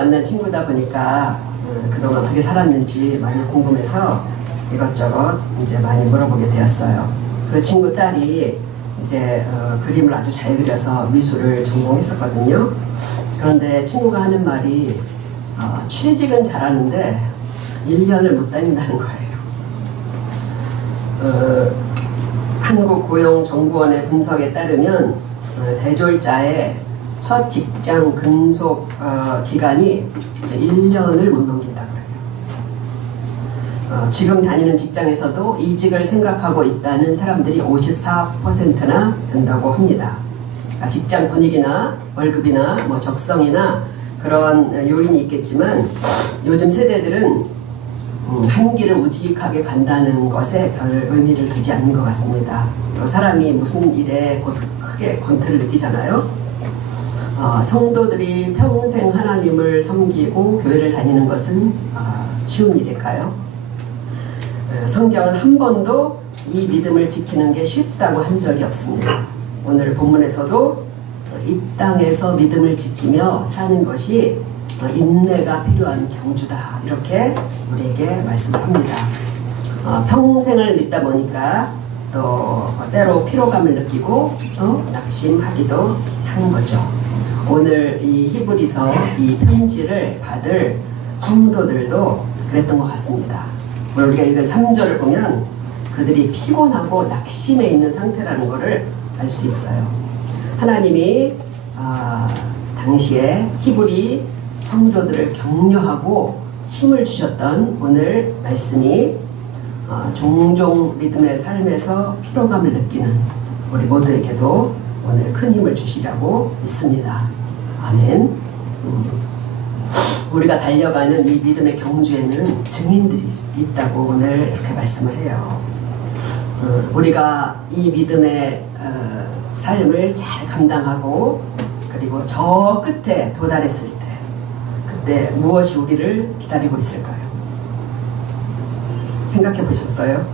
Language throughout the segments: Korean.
만난 친구다 보니까 그동안 어떻게 살았는지 많이 궁금해서 이것저것 이제 많이 물어보게 되었어요. 그 친구 딸이 이제 그림을 아주 잘 그려서 미술을 전공했었거든요. 그런데 친구가 하는 말이 취직은 잘하는데 1년을 못 다닌다는 거예요. 한국고용정보원의 분석에 따르면 대졸자의 첫 직장 근속 기간이 1년을 못 넘긴다고 그래요. 지금 다니는 직장에서도 이직을 생각하고 있다는 사람들이 54%나 된다고 합니다. 그러니까 직장 분위기나 월급이나 뭐 적성이나 그런 요인이 있겠지만 요즘 세대들은 한 길을 우직하게 간다는 것에 별 의미를 두지 않는 것 같습니다. 또 사람이 무슨 일에 곧 크게 권태를 느끼잖아요. 성도들이 평생 하나님을 섬기고 교회를 다니는 것은 쉬운 일일까요? 성경은 한 번도 이 믿음을 지키는 게 쉽다고 한 적이 없습니다. 오늘 본문에서도 이 땅에서 믿음을 지키며 사는 것이 인내가 필요한 경주다, 이렇게 우리에게 말씀합니다. 평생을 믿다 보니까 또 때로 피로감을 느끼고 또 낙심하기도 하는 거죠. 오늘 이 히브리서 이 편지를 받을 성도들도 그랬던 것 같습니다. 우리가 읽은 3절을 보면 그들이 피곤하고 낙심해 있는 상태라는 것을 알 수 있어요. 하나님이 당시에 히브리 성도들을 격려하고 힘을 주셨던 오늘 말씀이 종종 믿음의 삶에서 피로감을 느끼는 우리 모두에게도 오늘 큰 힘을 주시라고 믿습니다. 아멘. 우리가 달려가는 이 믿음의 경주에는 증인들이 있다고 오늘 이렇게 말씀을 해요. 우리가 이 믿음의 삶을 잘 감당하고 그리고 저 끝에 도달했을 때 그때 무엇이 우리를 기다리고 있을까요? 생각해 보셨어요?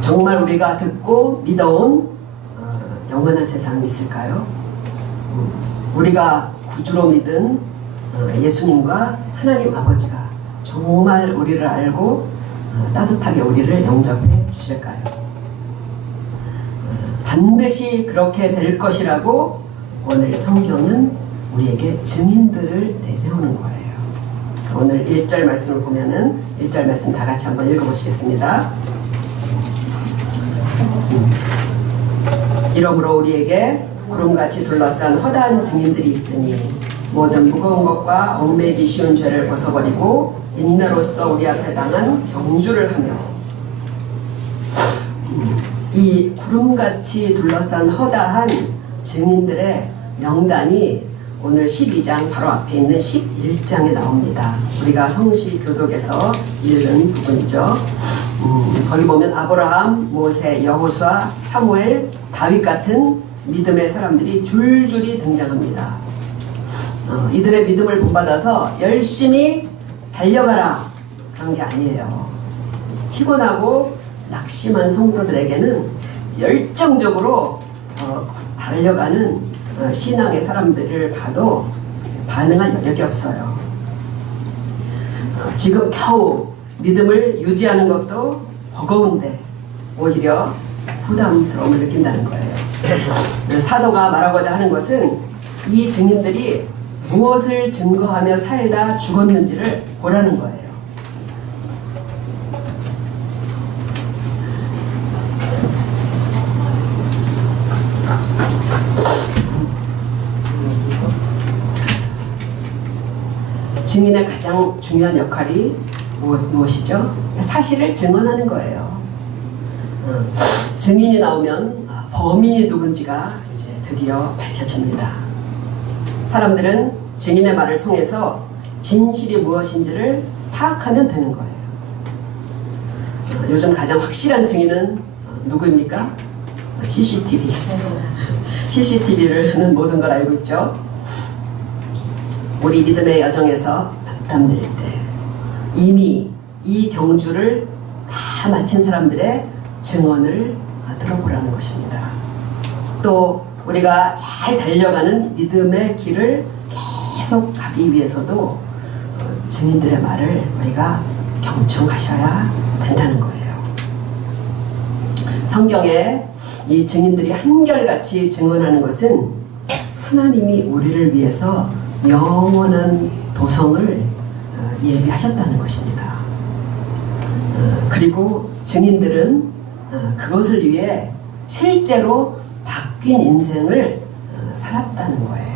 정말 우리가 듣고 믿어온 영원한 세상이 있을까요? 우리가 구주로 믿은 예수님과 하나님 아버지가 정말 우리를 알고 따뜻하게 우리를 영접해 주실까요? 반드시 그렇게 될 것이라고 오늘 성경은 우리에게 증인들을 내세우는 거예요. 오늘 1절 말씀을 보면은 1절 말씀 다 같이 한번 읽어보시겠습니다. 이러므로 우리에게 구름같이 둘러싼 허다한 증인들이 있으니 모든 무거운 것과 얽매이기 쉬운 죄를 벗어버리고 인내로써 우리 앞에 당한 경주를 하며 이 구름같이 둘러싼 허다한 증인들의 명단이 오늘 12장 바로 앞에 있는 11장에 나옵니다. 우리가 성시교독에서 읽은 부분이죠. 거기 보면 아브라함, 모세, 여호수아, 사무엘, 다윗 같은 믿음의 사람들이 줄줄이 등장합니다. 이들의 믿음을 본받아서 열심히 달려가라 그런 게 아니에요. 피곤하고 낙심한 성도들에게는 열정적으로 달려가는 신앙의 사람들을 봐도 반응할 여력이 없어요. 지금 겨우 믿음을 유지하는 것도 버거운데 오히려 부담스러움을 느낀다는 거예요. 사도가 말하고자 하는 것은 이 증인들이 무엇을 증거하며 살다 죽었는지를 보라는 거예요. 증인의 가장 중요한 역할이 무엇이죠? 사실을 증언하는 거예요. 증인이 나오면 범인이 누군지가 이제 드디어 밝혀집니다. 사람들은 증인의 말을 통해서 진실이 무엇인지를 파악하면 되는 거예요. 요즘 가장 확실한 증인은 누구입니까? CCTV. CCTV는 모든 걸 알고 있죠. 우리 믿음의 여정에서 낙담될 때 이미 이 경주를 다 마친 사람들의 증언을 들어보라는 것입니다. 또 우리가 잘 달려가는 믿음의 길을 계속 가기 위해서도 증인들의 말을 우리가 경청하셔야 된다는 거예요. 성경에 이 증인들이 한결같이 증언하는 것은 하나님이 우리를 위해서 영원한 도성을 예비하셨다는 것입니다. 그리고 증인들은 그것을 위해 실제로 바뀐 인생을 살았다는 거예요.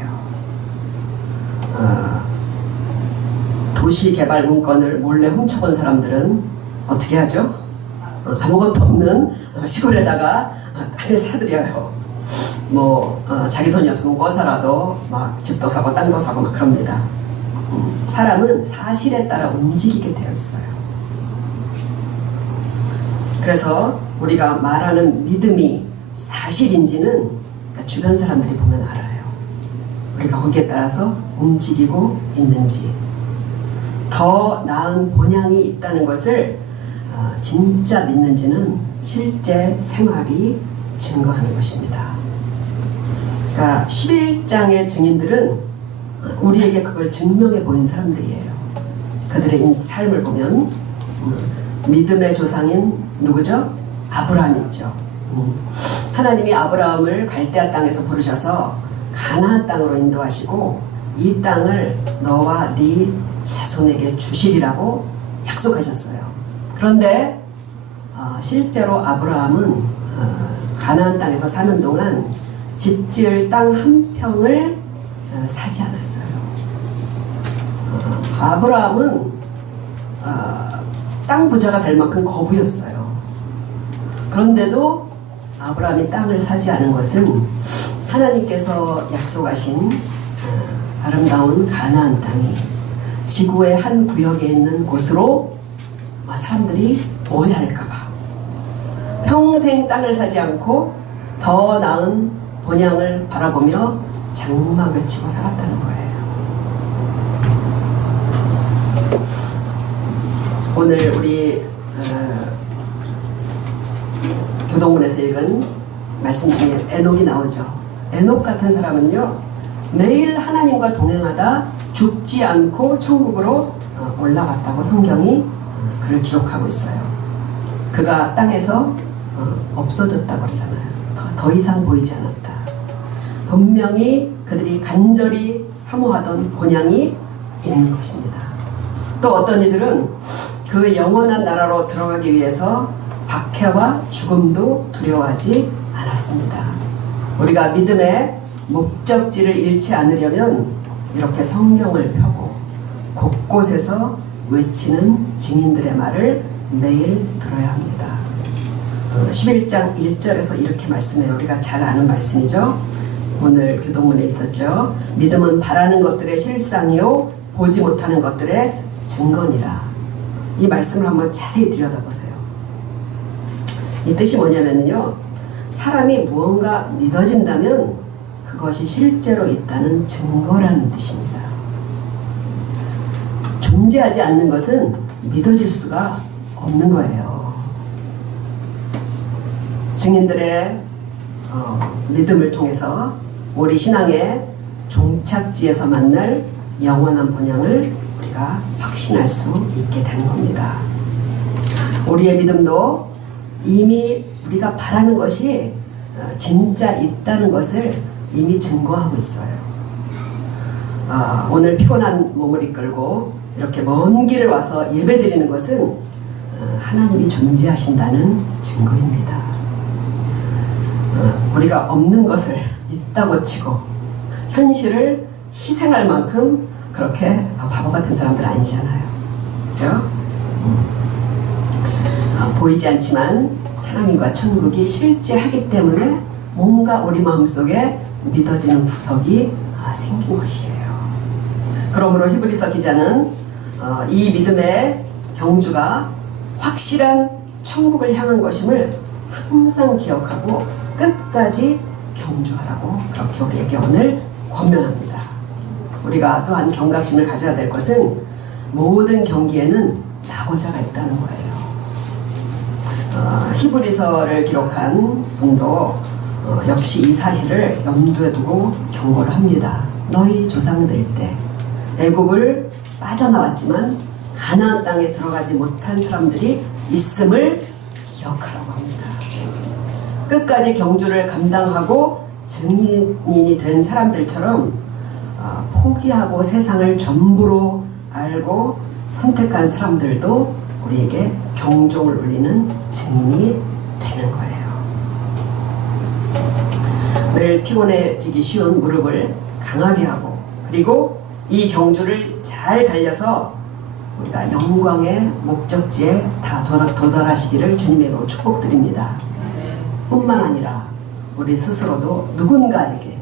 도시개발 문건을 몰래 훔쳐본 사람들은 어떻게 하죠? 아무것도 없는 시골에다가 땅을 사들여요. 자기 돈이 없으면 꿔서라도 막 집도 사고 땅도 사고 막 그럽니다. 사람은 사실에 따라 움직이게 되어 있어요. 그래서 우리가 말하는 믿음이 사실인지는 주변 사람들이 보면 알아요. 우리가 거기에 따라서 움직이고 있는지. 더 나은 본향이 있다는 것을 진짜 믿는지는 실제 생활이 증거하는 것입니다. 그러니까 11장의 증인들은 우리에게 그걸 증명해 보인 사람들이에요. 그들의 삶을 보면 믿음의 조상인 누구죠? 아브라함 있죠. 하나님이 아브라함을 갈대아 땅에서 부르셔서 가나안 땅으로 인도하시고 이 땅을 너와 네 자손에게 주시리라고 약속하셨어요. 그런데 실제로 아브라함은 가나안 땅에서 사는 동안 집 지을 땅 한 평을 사지 않았어요. 아브라함은 땅 부자가 될 만큼 거부였어요. 그런데도 아브라함이 땅을 사지 않은 것은 하나님께서 약속하신 아름다운 가나안 땅이 지구의 한 구역에 있는 곳으로 사람들이 오해할까봐 평생 땅을 사지 않고 더 나은 본향을 바라보며 장막을 치고 살았다는 거예요. 오늘 우리 교동문에서 읽은 말씀 중에 에녹이 나오죠. 에녹 같은 사람은요, 매일 하나님과 동행하다 죽지 않고 천국으로 올라갔다고 성경이 그를 기록하고 있어요. 그가 땅에서 없어졌다고 그러잖아요. 더 이상 보이지 않았다. 분명히 그들이 간절히 사모하던 본향이 있는 것입니다. 또 어떤 이들은 그 영원한 나라로 들어가기 위해서 박해와 죽음도 두려워하지 않았습니다. 우리가 믿음의 목적지를 잃지 않으려면 이렇게 성경을 펴고 곳곳에서 외치는 증인들의 말을 매일 들어야 합니다. 11장 1절에서 이렇게 말씀해요. 우리가 잘 아는 말씀이죠. 오늘 교동문에 있었죠. 믿음은 바라는 것들의 실상이요 보지 못하는 것들의 증거니라. 이 말씀을 한번 자세히 들여다보세요. 이 뜻이 뭐냐면요, 사람이 무언가 믿어진다면 그것이 실제로 있다는 증거라는 뜻입니다. 존재하지 않는 것은 믿어질 수가 없는 거예요. 증인들의 믿음을 통해서 우리 신앙의 종착지에서 만날 영원한 본향을 우리가 확신할 수 있게 되는 겁니다. 우리의 믿음도 이미 우리가 바라는 것이 진짜 있다는 것을 이미 증거하고 있어요. 오늘 피곤한 몸을 이끌고 이렇게 먼 길을 와서 예배드리는 것은 하나님이 존재하신다는 증거입니다. 우리가 없는 것을 있다고 치고 현실을 희생할 만큼 그렇게 바보 같은 사람들 아니잖아요. 그렇죠? 보이지 않지만 하나님과 천국이 실제하기 때문에 뭔가 우리 마음속에 믿어지는 구석이 생긴 것이에요. 그러므로 히브리서 기자는 이 믿음의 경주가 확실한 천국을 향한 것임을 항상 기억하고 끝까지 경주하라고 그렇게 우리에게 오늘 권면합니다. 우리가 또한 경각심을 가져야 될 것은 모든 경기에는 낙오자가 있다는 거예요. 히브리서를 기록한 분도 역시 이 사실을 염두에 두고 경고를 합니다. 너희 조상들 때 애굽을 빠져나왔지만 가나안 땅에 들어가지 못한 사람들이 있음을 기억하라고 합니다. 끝까지 경주를 감당하고 증인이 된 사람들처럼 포기하고 세상을 전부로 알고 선택한 사람들도 우리에게 경종을 울리는 증인이 되는 거예요. 늘 피곤해지기 쉬운 무릎을 강하게 하고, 그리고 이 경주를 잘 달려서 우리가 영광의 목적지에 다 도달하시기를 주님으로 축복드립니다. 뿐만 아니라 우리 스스로도 누군가에게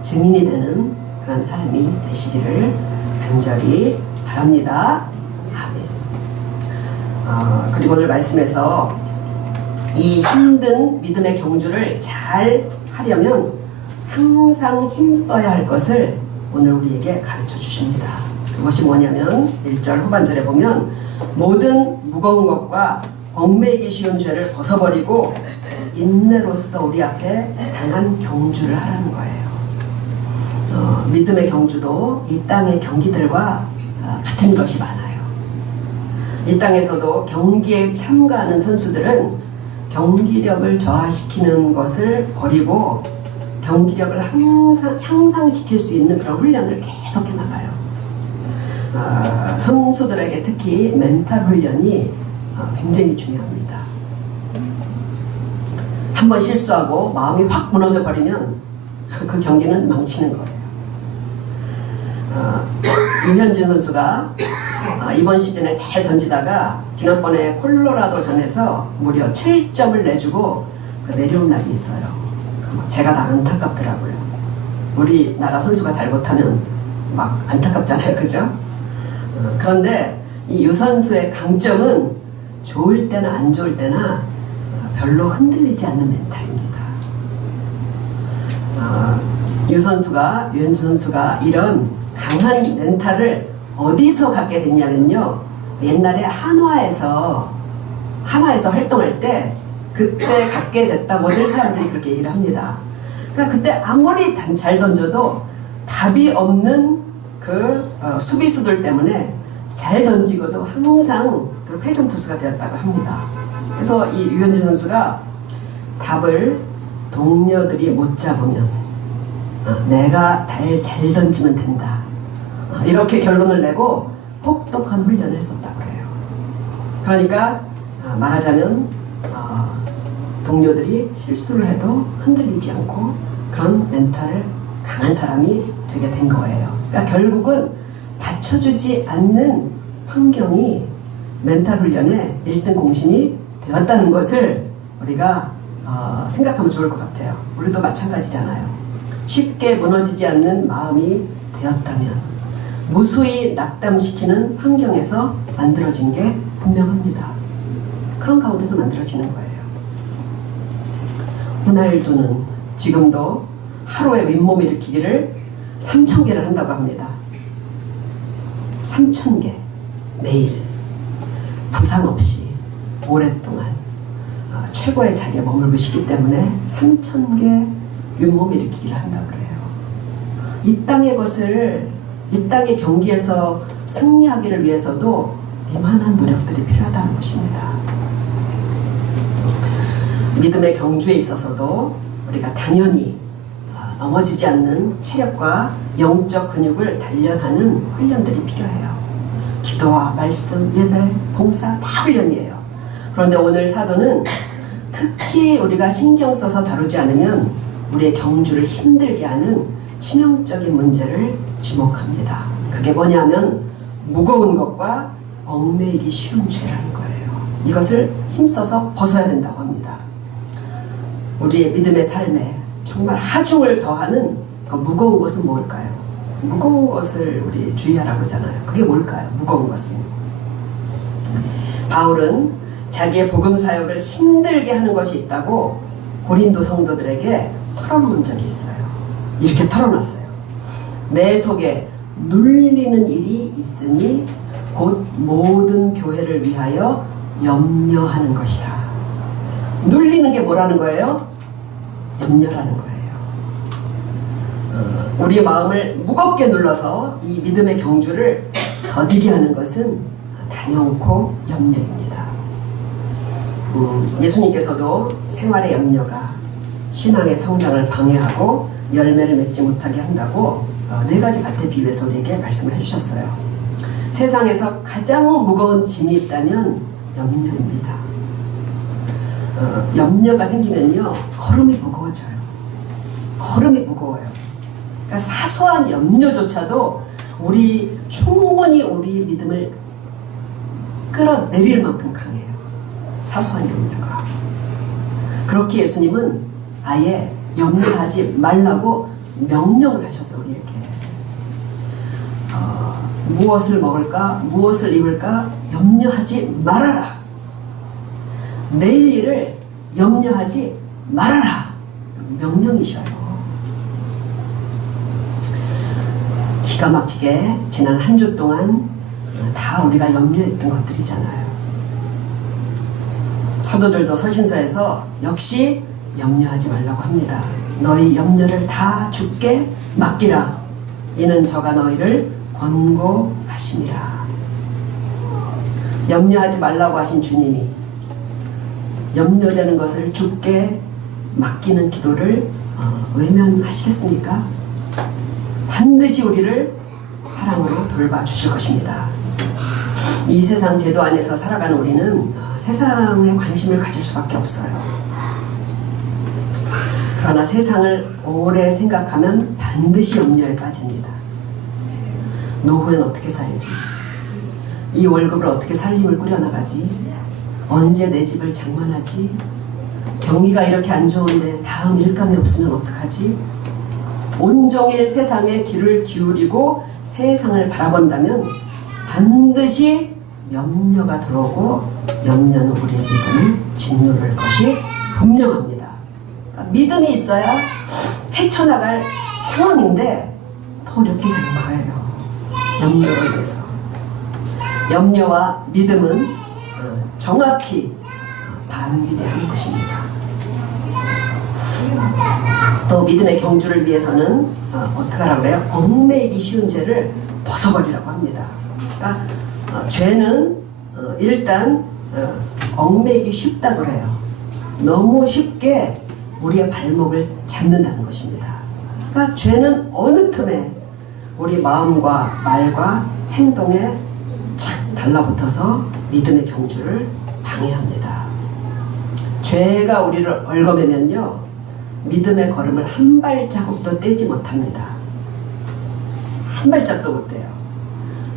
증인이 되는 그런 삶이 되시기를 간절히 바랍니다. 아멘. 그리고 오늘 말씀에서 이 힘든 믿음의 경주를 잘 하려면 항상 힘써야 할 것을 오늘 우리에게 가르쳐 주십니다. 그것이 뭐냐면 1절 후반절에 보면 모든 무거운 것과 얽매이기 쉬운 죄를 벗어버리고 인내로서 우리 앞에 당한 경주를 하라는 거예요. 믿음의 경주도 이 땅의 경기들과 같은 것이 많아요. 이 땅에서도 경기에 참가하는 선수들은 경기력을 저하시키는 것을 버리고 경기력을 항상 향상시킬 수 있는 그런 훈련을 계속해 나가요. 선수들에게 특히 멘탈 훈련이 굉장히 중요합니다. 한번 실수하고 마음이 확 무너져 버리면 그 경기는 망치는 거예요. 유현진 선수가 이번 시즌에 잘 던지다가 지난번에 콜로라도전에서 무려 7점을 내주고 내려온 날이 있어요. 제가 다 안타깝더라고요. 우리나라 선수가 잘 못하면 막 안타깝잖아요, 그죠? 그런데 이 유 선수의 강점은 좋을 때나 안 좋을 때나 별로 흔들리지 않는 멘탈입니다. 유현진 선수가 이런 강한 멘탈을 어디서 갖게 됐냐면요, 옛날에 한화에서 활동할 때 그때 갖게 됐다고들 사람들이 그렇게 얘기를 합니다. 그러니까 그때 아무리 잘 던져도 답이 없는 수비수들 때문에 잘 던지고도 항상 패전 투수가 되었다고 합니다. 그래서 이 유현진 선수가 답을 동료들이 못 잡으면 내가 잘 던지면 된다, 이렇게 결론을 내고 혹독한 훈련을 했었다고 해요. 그러니까 말하자면 동료들이 실수를 해도 흔들리지 않고 그런 멘탈을 강한 사람이 되게 된 거예요. 그러니까 결국은 받쳐주지 않는 환경이 멘탈 훈련의 1등 공신이 되었다는 것을 우리가 생각하면 좋을 것 같아요. 우리도 마찬가지잖아요. 쉽게 무너지지 않는 마음이 되었다면 무수히 낙담시키는 환경에서 만들어진 게 분명합니다. 그런 가운데서 만들어지는 거예요. 호날두는 지금도 하루에 윗몸 일으키기를 3,000개를 한다고 합니다. 3,000개 매일 부상 없이 오랫동안 최고의 자리에 머물고 있기 때문에 3,000개 윗몸 일으키기를 한다고 그래요. 이 땅의 것을, 이 땅의 경기에서 승리하기를 위해서도 이만한 노력들이 필요하다는 것입니다. 믿음의 경주에 있어서도 우리가 당연히 넘어지지 않는 체력과 영적 근육을 단련하는 훈련들이 필요해요. 기도와 말씀, 예배, 봉사 다 훈련이에요. 그런데 오늘 사도는 특히 우리가 신경 써서 다루지 않으면 우리의 경주를 힘들게 하는 치명적인 문제를 지목합니다. 그게 뭐냐면 무거운 것과 얽매이기 쉬운 죄라는 거예요. 이것을 힘써서 벗어야 된다고 합니다. 우리의 믿음의 삶에 정말 하중을 더하는 그 무거운 것은 뭘까요? 무거운 것을 우리 주의하라고 그러잖아요. 그게 뭘까요? 무거운 것은. 바울은 자기의 복음 사역을 힘들게 하는 것이 있다고 고린도 성도들에게 털어놓은 적이 있어요. 이렇게 털어놨어요. 내 속에 눌리는 일이 있으니 곧 모든 교회를 위하여 염려하는 것이라. 눌리는 게 뭐라는 거예요? 염려라는 거예요. 우리 마음을 무겁게 눌러서 이 믿음의 경주를 더디게 하는 것은 단연코 염려입니다. 예수님께서도 생활의 염려가 신앙의 성장을 방해하고 열매를 맺지 못하게 한다고 4가지 밭에 비유해서 우리에게 말씀을 해주셨어요. 세상에서 가장 무거운 짐이 있다면 염려입니다. 염려가 생기면요, 걸음이 무거워져요. 걸음이 무거워요. 그러니까 사소한 염려조차도 충분히 우리 믿음을 끌어내릴 만큼 강해요. 사소한 염려가. 그렇게 예수님은 아예 염려하지 말라고 명령을 하셔서 우리에게 무엇을 먹을까, 무엇을 입을까 염려하지 말아라. 내일 일을 염려하지 말아라. 명령이셔요. 기가 막히게 지난 한 주 동안 다 우리가 염려했던 것들이잖아요. 사도들도 서신서에서 역시 염려하지 말라고 합니다. 너희 염려를 다 주께 맡기라. 이는 저가 너희를 권고하심이라. 염려하지 말라고 하신 주님이 염려되는 것을 주께 맡기는 기도를 외면하시겠습니까? 반드시 우리를 사랑으로 돌봐주실 것입니다. 이 세상 제도 안에서 살아가는 우리는 세상에 관심을 가질 수밖에 없어요. 그러나 세상을 오래 생각하면 반드시 염려에 빠집니다. 노후엔 어떻게 살지? 이 월급을 어떻게 살림을 꾸려나가지? 언제 내 집을 장만하지? 경기가 이렇게 안 좋은데 다음 일감이 없으면 어떡하지? 온종일 세상에 귀를 기울이고 세상을 바라본다면 반드시 염려가 들어오고 염려는 우리의 믿음을 짓누를 것이 분명합니다. 그러니까 믿음이 있어야 헤쳐나갈 상황인데 더 어렵게 되는 거예요. 염려로 인해서. 염려와 믿음은 정확히 반비례하는 것입니다. 또 믿음의 경주를 위해서는 어떻게 하라고 그래요? 얽매이기 쉬운 죄를 벗어버리라고 합니다. 그러니까 죄는 일단 얽매이기 쉽다고 그래요. 너무 쉽게 우리의 발목을 잡는다는 것입니다. 그러니까 죄는 어느 틈에 우리 마음과 말과 행동에 착 달라붙어서 믿음의 경주를 방해합니다. 죄가 우리를 얽어매면요, 믿음의 걸음을 한 발자국도 떼지 못합니다. 한 발짝도 못 떼요.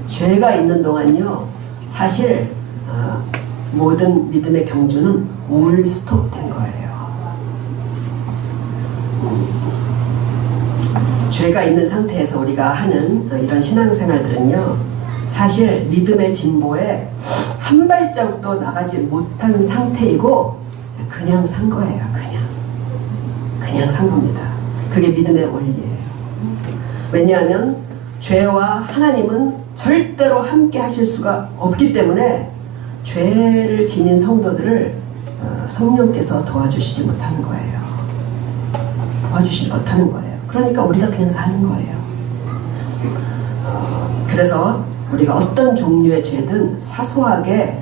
죄가 있는 동안요, 사실 모든 믿음의 경주는 올 스톱된 거예요. 죄가 있는 상태에서 우리가 하는 이런 신앙생활들은요, 사실 믿음의 진보에 한 발자국도 나가지 못한 상태이고 그냥 산 거예요. 그냥 산 겁니다. 그게 믿음의 원리예요. 왜냐하면 죄와 하나님은 절대로 함께 하실 수가 없기 때문에 죄를 지닌 성도들을 성령께서 도와주시지 못하는 거예요. 도와주시지 못하는 거예요. 그러니까 우리가 그냥 가는 거예요. 그래서 우리가 어떤 종류의 죄든 사소하게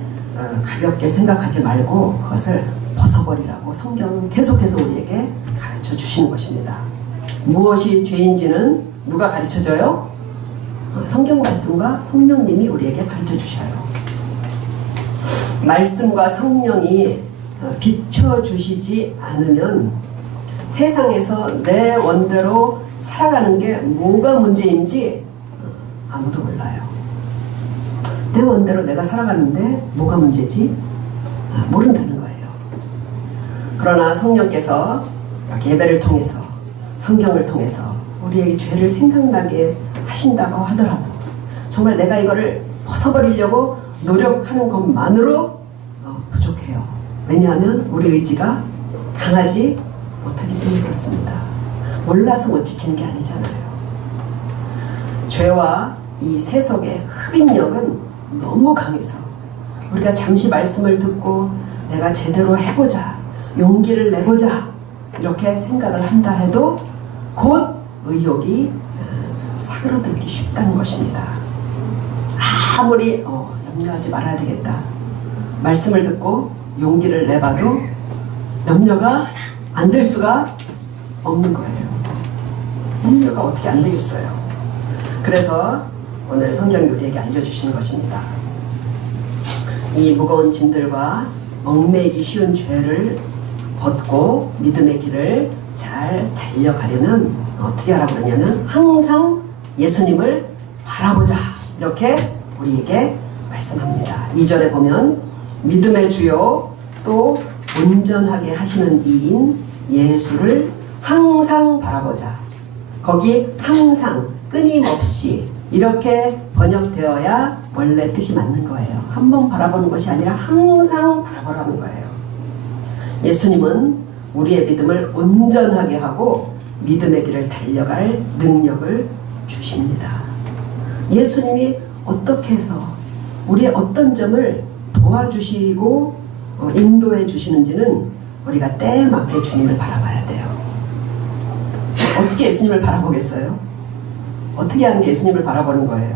가볍게 생각하지 말고 그것을 벗어버리라고 성경은 계속해서 우리에게 가르쳐 주시는 것입니다. 무엇이 죄인지는 누가 가르쳐 줘요? 성경 말씀과 성령님이 우리에게 가르쳐 주셔요. 말씀과 성령이 비춰주시지 않으면 세상에서 내 원대로 살아가는 게 뭐가 문제인지 아무도 몰라요. 내 원대로 내가 살아가는데 뭐가 문제지? 모른다는 거예요. 그러나 성령께서 이렇게 예배를 통해서 성경을 통해서 우리에게 죄를 생각나게 하신다고 하더라도 정말 내가 이거를 벗어버리려고 노력하는 것만으로 부족해요. 왜냐하면 우리 의지가 강하지 못하기 때문에 그렇습니다. 몰라서 못 지키는 게 아니잖아요. 죄와 이 세속의 흡인력은 너무 강해서 우리가 잠시 말씀을 듣고 내가 제대로 해보자, 용기를 내보자 이렇게 생각을 한다 해도 곧 의욕이 사그러들기 쉽다는 것입니다. 아무리 염려하지 말아야 되겠다, 말씀을 듣고 용기를 내봐도 염려가 안 될 수가 없는 거예요. 염려가 어떻게 안 되겠어요. 그래서 오늘 성경이 우리에게 알려주시는 것입니다. 이 무거운 짐들과 얽매이기 쉬운 죄를 벗고 믿음의 길을 잘 달려가려면 어떻게 하라고 그러냐면 항상 예수님을 바라보자, 이렇게 우리에게 말씀합니다. 2절에 보면 믿음의 주요 또 온전하게 하시는 이인 예수를 항상 바라보자. 거기 항상, 끊임없이 이렇게 번역되어야 원래 뜻이 맞는 거예요. 한번 바라보는 것이 아니라 항상 바라보라는 거예요. 예수님은 우리의 믿음을 온전하게 하고 믿음의 길을 달려갈 능력을 주십니다. 예수님이 어떻게 해서 우리의 어떤 점을 도와주시고 인도해 주시는지는 우리가 때에 맞게 주님을 바라봐야 돼요. 어떻게 예수님을 바라보겠어요? 어떻게 하는 게 예수님을 바라보는 거예요?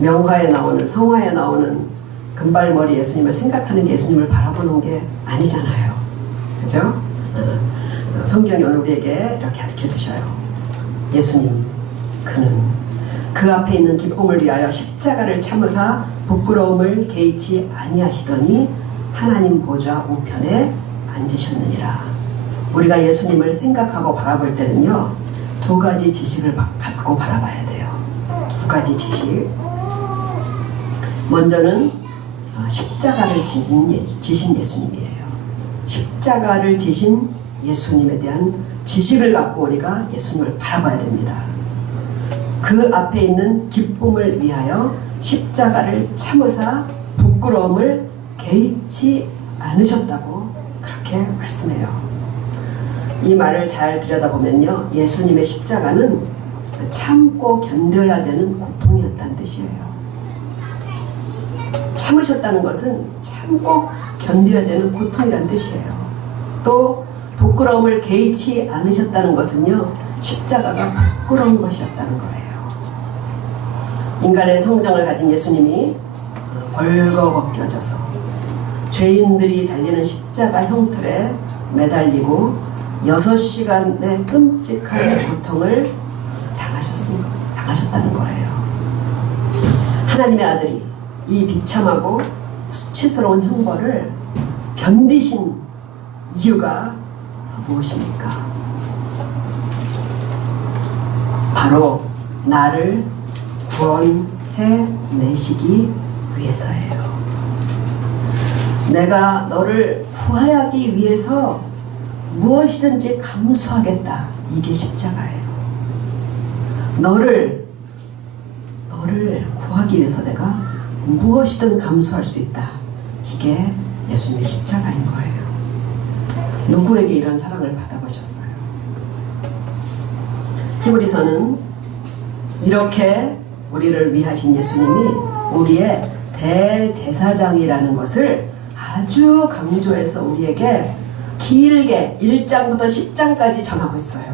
명화에 나오는, 성화에 나오는 금발머리 예수님을 생각하는 게 예수님을 바라보는 게 아니잖아요. 그죠? 성경이 오늘 우리에게 이렇게 가르쳐 주셔요. 예수님, 그는 그 앞에 있는 기쁨을 위하여 십자가를 참으사 부끄러움을 개의치 아니하시더니 하나님 보좌 우편에 앉으셨느니라. 우리가 예수님을 생각하고 바라볼 때는요, 두 가지 지식을 갖고 바라봐야 돼요. 두 가지 지식. 먼저는 십자가를 지신 예수님이에요. 십자가를 지신 예수님에 대한 지식을 갖고 우리가 예수님을 바라봐야 됩니다. 그 앞에 있는 기쁨을 위하여 십자가를 참으사 부끄러움을 개의치 않으셨다고 그렇게 말씀해요. 이 말을 잘 들여다보면요, 예수님의 십자가는 참고 견뎌야 되는 고통이었다는 뜻이에요. 참으셨다는 것은 참고 견뎌야 되는 고통이라는 뜻이에요. 또 부끄러움을 개의치 않으셨다는 것은요, 십자가가 부끄러운 것이었다는 거예요. 인간의 성정을 가진 예수님이 벌거벗겨져서 죄인들이 달리는 십자가 형틀에 매달리고 6시간의 끔찍한 고통을 당하셨다는 거예요. 하나님의 아들이 이 비참하고 수치스러운 형벌을 견디신 이유가 무엇입니까? 바로 나를 구원해 내시기 위해서예요. 내가 너를 구하기 위해서 무엇이든지 감수하겠다. 이게 십자가예요. 너를 구하기 위해서 내가 무엇이든 감수할 수 있다. 이게 예수님의 십자가인 거예요. 누구에게 이런 사랑을 받아보셨어요? 히브리서는 이렇게 우리를 위하신 예수님이 우리의 대제사장이라는 것을 아주 강조해서 우리에게 길게 1장부터 10장까지 전하고 있어요.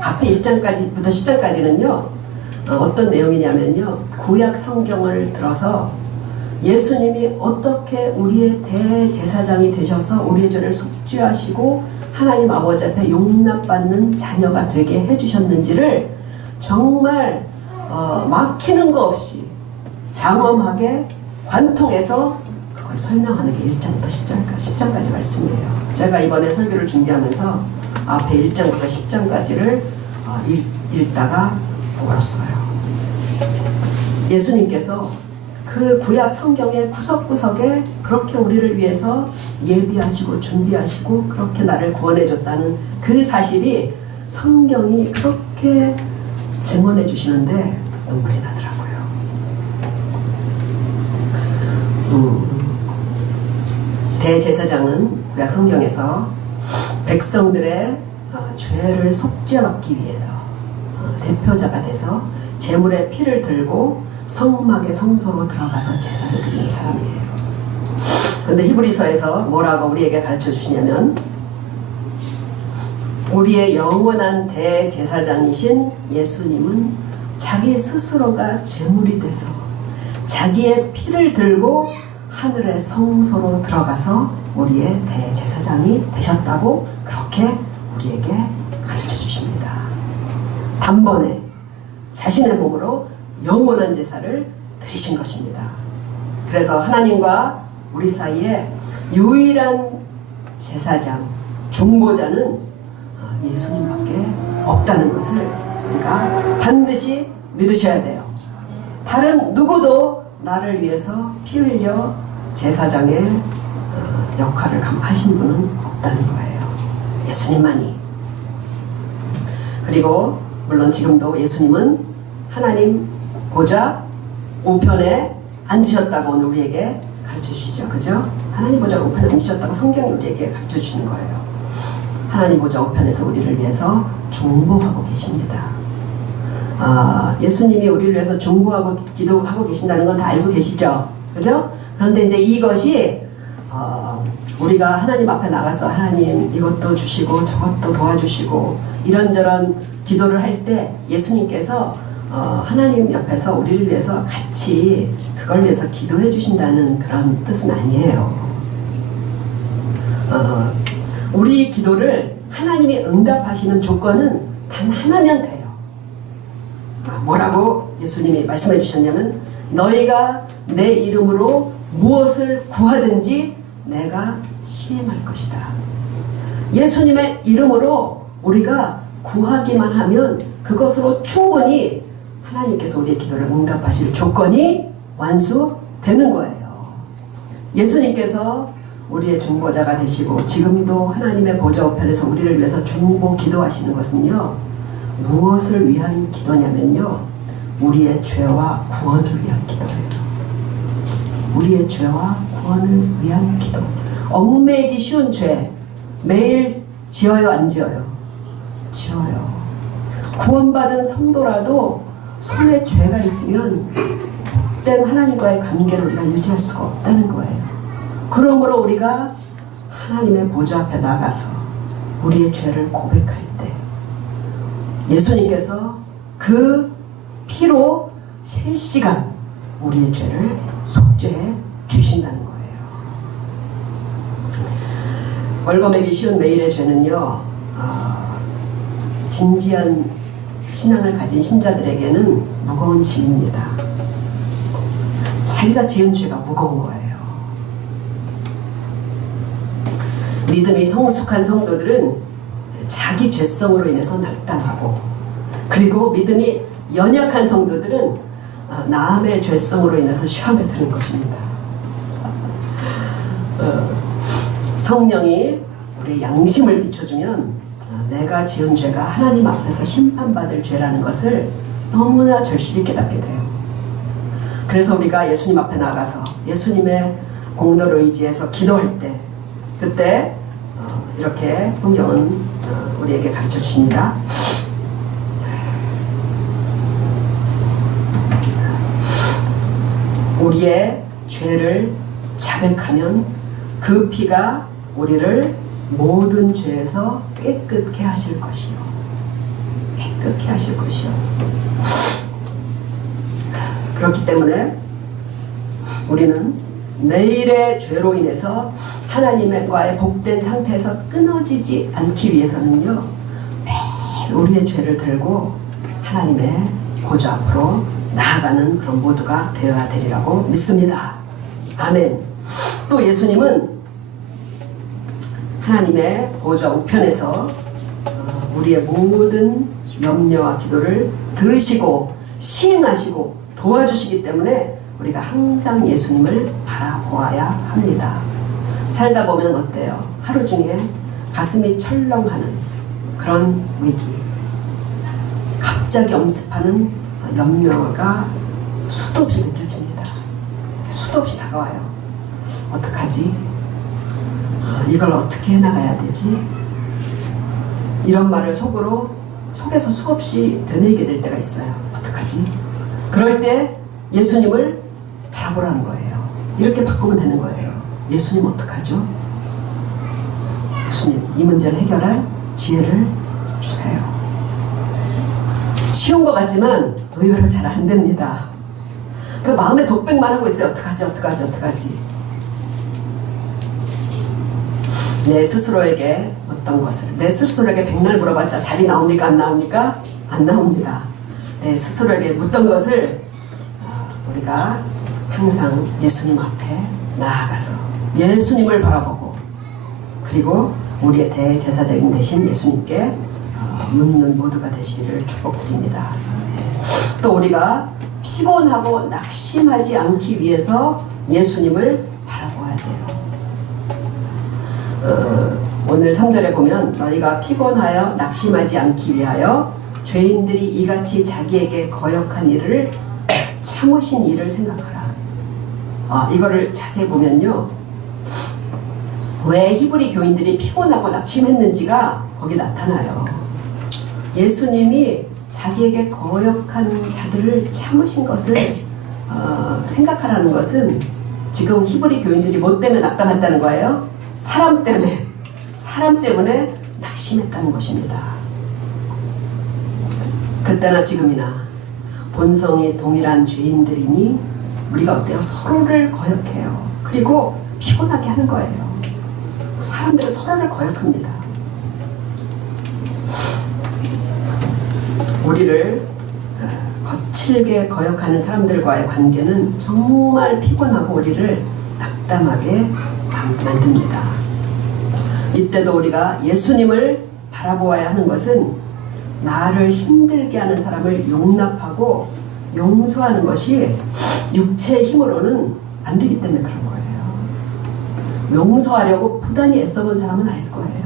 앞에 1장부터 10장까지는요, 어떤 내용이냐면요, 구약 성경을 들어서 예수님이 어떻게 우리의 대제사장이 되셔서 우리의 죄를 속죄하시고 하나님 아버지 앞에 용납받는 자녀가 되게 해주셨는지를 정말 막히는 거 없이 장엄하게 관통해서 그걸 설명하는 게 1장부터 10장까지 말씀이에요. 제가 이번에 설교를 준비하면서 앞에 1장부터 10장까지를 읽다가 울었어요. 예수님께서 그 구약 성경의 구석구석에 그렇게 우리를 위해서 예비하시고 준비하시고 그렇게 나를 구원해줬다는 그 사실이 성경이 그렇게 증언해 주시는데 눈물이 나더라고요. 대제사장은 구약 성경에서 백성들의 죄를 속죄받기 위해서 대표자가 돼서 제물의 피를 들고 성막의 성소로 들어가서 제사를 드리는 사람이에요. 그런데 히브리서에서 뭐라고 우리에게 가르쳐 주시냐면 우리의 영원한 대제사장이신 예수님은 자기 스스로가 제물이 돼서 자기의 피를 들고 하늘의 성소로 들어가서 우리의 대제사장이 되셨다고 그렇게 우리에게 가르쳐 주십니다. 단번에 자신의 몸으로 영원한 제사를 드리신 것입니다. 그래서 하나님과 우리 사이에 유일한 제사장, 중보자는 예수님밖에 없다는 것을 우리가 반드시 믿으셔야 돼요. 다른 누구도 나를 위해서 피 흘려 제사장의 역할을 하신 분은 없다는 거예요. 예수님만이. 그리고 물론 지금도 예수님은 하나님 보좌 우편에 앉으셨다고 오늘 우리에게 가르쳐 주시죠. 그죠? 하나님 보좌 우편에 앉으셨다고 성경이 우리에게 가르쳐 주시는 거예요. 하나님 보좌 우편에서 우리를 위해서 중보하고 계십니다. 예수님이 우리를 위해서 중보하고 기도하고 계신다는 건 다 알고 계시죠? 그죠? 그런데 이제 이것이 우리가 하나님 앞에 나가서 하나님 이것도 주시고 저것도 도와주시고 이런저런 기도를 할 때 예수님께서 하나님 옆에서 우리를 위해서 같이 그걸 위해서 기도해 주신다는 그런 뜻은 아니에요. 우리 기도를 하나님이 응답하시는 조건은 단 하나면 돼요. 뭐라고 예수님이 말씀해 주셨냐면 너희가 내 이름으로 무엇을 구하든지 내가 시행할 것이다. 예수님의 이름으로 우리가 구하기만 하면 그것으로 충분히 하나님께서 우리의 기도를 응답하실 조건이 완수되는 거예요. 예수님께서 우리의 중보자가 되시고 지금도 하나님의 보좌 우편에서 우리를 위해서 중보 기도하시는 것은요, 무엇을 위한 기도냐면요, 우리의 죄와 구원을 위한 기도예요. 우리의 죄와 구원을 위한 기도. 얽매이기 쉬운 죄 매일 지어요, 안 지어요? 지어요. 구원받은 성도라도 손에 죄가 있으면 그땐 하나님과의 관계를 우리가 유지할 수가 없다는 거예요. 그러므로 우리가 하나님의 보좌 앞에 나가서 우리의 죄를 고백할 때 예수님께서 그 피로 실시간 우리의 죄를 속죄해 주신다는 거예요. 월거매기 쉬운 매일의 죄는요, 진지한 신앙을 가진 신자들에게는 무거운 짐입니다. 자기가 지은 죄가 무거운 거예요. 믿음이 성숙한 성도들은 자기 죄성으로 인해서 낙담하고, 그리고 믿음이 연약한 성도들은 남의 죄성으로 인해서 시험에 드는 것입니다. 성령이 우리의 양심을 비춰주면 내가 지은 죄가 하나님 앞에서 심판받을 죄라는 것을 너무나 절실히 깨닫게 돼요. 그래서 우리가 예수님 앞에 나가서 예수님의 공로를 의지해서 기도할 때, 그때 이렇게 성경은 우리에게 가르쳐 주십니다. 우리의 죄를 자백하면 그 피가 우리를 모든 죄에서 깨끗게 하실 것이요. 깨끗게 하실 것이요. 그렇기 때문에 우리는 매일의 죄로 인해서 하나님과의 복된 상태에서 끊어지지 않기 위해서는요, 매일 우리의 죄를 들고 하나님의 보좌 앞으로 나아가는 그런 모두가 되어야 되리라고 믿습니다. 아멘. 또 예수님은 하나님의 보좌 우편에서 우리의 모든 염려와 기도를 들으시고 시행하시고 도와주시기 때문에 우리가 항상 예수님을 바라보아야 합니다. 살다 보면 어때요? 하루 중에 가슴이 철렁하는 그런 위기, 갑자기 엄습하는 염려가 수도 없이 느껴집니다. 수도 없이 다가와요. 어떡하지? 이걸 어떻게 해나가야 되지? 이런 말을 속에서 수없이 되뇌이게 될 때가 있어요. 어떡하지? 그럴 때 예수님을 바라보라는 거예요. 이렇게 바꾸면 되는 거예요. 예수님 어떡하죠? 예수님, 이 문제를 해결할 지혜를 주세요. 쉬운 것 같지만 의외로 잘 안 됩니다. 그 마음에 독백만 하고 있어요. 어떡하지? 내 스스로에게 어떤 것을, 내 스스로에게 백날 물어봤자 답이 나옵니까? 안 나옵니까? 안 나옵니다. 내 스스로에게 묻던 것을 우리가 항상 예수님 앞에 나아가서 예수님을 바라보고, 그리고 우리의 대제사장님 되신 예수님께 묻는 모두가 되시기를 축복드립니다. 또 우리가 피곤하고 낙심하지 않기 위해서 예수님을 바라보아야 돼요. 오늘 3절에 보면 너희가 피곤하여 낙심하지 않기 위하여 죄인들이 이같이 자기에게 거역한 일을 참으신 일을 생각하라. 이거를 자세히 보면요, 왜 히브리 교인들이 피곤하고 낙심했는지가 거기 나타나요. 예수님이 자기에게 거역한 자들을 참으신 것을 생각하라는 것은, 지금 히브리 교인들이 뭐 때문에 낙담했다는 거예요? 사람 때문에 낙심했다는 것입니다. 그때나 지금이나 본성이 동일한 죄인들이니 우리가 어때요? 서로를 거역해요. 그리고 피곤하게 하는 거예요. 사람들은 서로를 거역합니다. 우리를 거칠게 거역하는 사람들과의 관계는 정말 피곤하고 우리를 낙담하게 만듭니다. 이때도 우리가 예수님을 바라보아야 하는 것은 나를 힘들게 하는 사람을 용납하고 용서하는 것이 육체의 힘으로는 안 되기 때문에 그런 거예요. 용서하려고 부단히 애써본 사람은 알 거예요.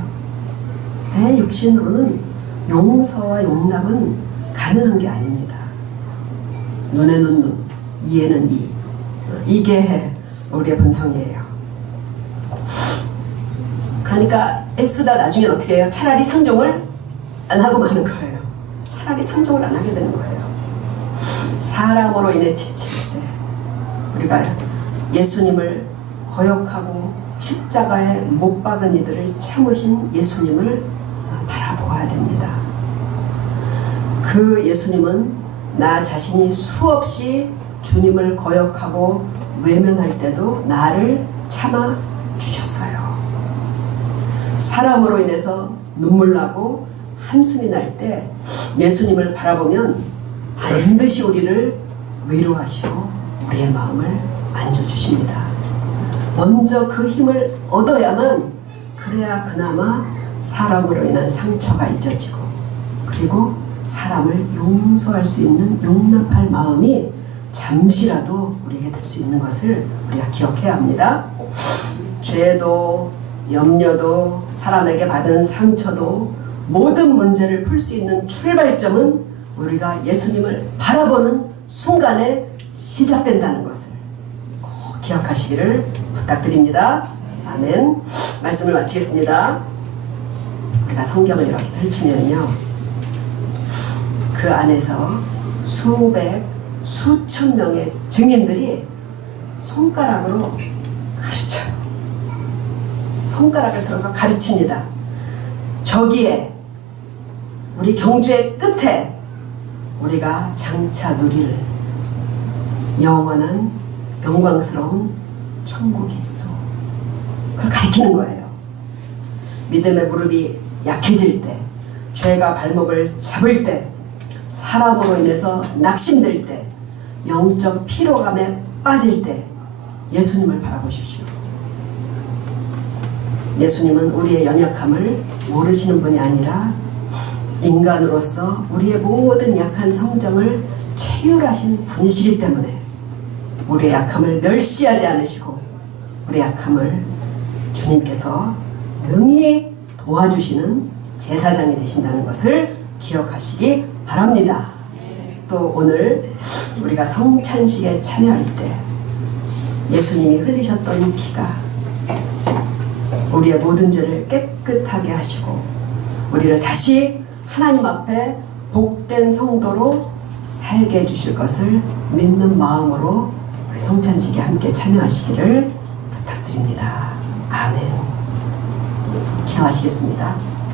내 육신으로는 용서와 용납은 가능한 게 아닙니다. 눈에는 눈, 이에는 이. 이게 우리의 본성이에요. 그러니까 애쓰다 나중엔 어떻게 해요? 차라리 상종을 안 하고 마는 거예요. 차라리 상종을 안 하게 되는 거예요. 사람으로 인해 지칠 때 우리가 예수님을 거역하고 십자가에 못 박은 이들을 참으신 예수님을 바라보아야 됩니다. 그 예수님은 나 자신이 수없이 주님을 거역하고 외면할 때도 나를 참아 주셨어요. 사람으로 인해서 눈물 나고 한숨이 날 때 예수님을 바라보면 반드시 우리를 위로하시고 우리의 마음을 만져주십니다. 먼저 그 힘을 얻어야만, 그래야 그나마 사람으로 인한 상처가 잊어지고, 그리고 사람을 용서할 수 있는 용납할 마음이 잠시라도 우리에게 될 수 있는 것을 우리가 기억해야 합니다. 죄도 염려도 사람에게 받은 상처도 모든 문제를 풀 수 있는 출발점은 우리가 예수님을 바라보는 순간에 시작된다는 것을 꼭 기억하시기를 부탁드립니다. 아멘. 말씀을 마치겠습니다. 우리가 성경을 이렇게 펼치면요, 그 안에서 수백, 수천 명의 증인들이 손가락으로 가르쳐요. 손가락을 들어서 가르칩니다. 저기에, 우리 경주의 끝에 우리가 장차 누릴 영원한 영광스러운 천국이 있어. 그걸 가르치는 거예요. 믿음의 무릎이 약해질 때, 죄가 발목을 잡을 때, 사람으로 인해서 낙심될 때, 영적 피로감에 빠질 때 예수님을 바라보십시오. 예수님은 우리의 연약함을 모르시는 분이 아니라 인간으로서 우리의 모든 약한 성정을 체휼하신 분이시기 때문에 우리의 약함을 멸시하지 않으시고 우리의 약함을 주님께서 능히 도와주시는 제사장이 되신다는 것을 기억하시기 바랍니다. 또 오늘 우리가 성찬식에 참여할 때 예수님이 흘리셨던 피가 우리의 모든 죄를 깨끗하게 하시고 우리를 다시 하나님 앞에 복된 성도로 살게 해주실 것을 믿는 마음으로 우리 성찬식에 함께 참여하시기를 부탁드립니다. 아멘. 기도하시겠습니다.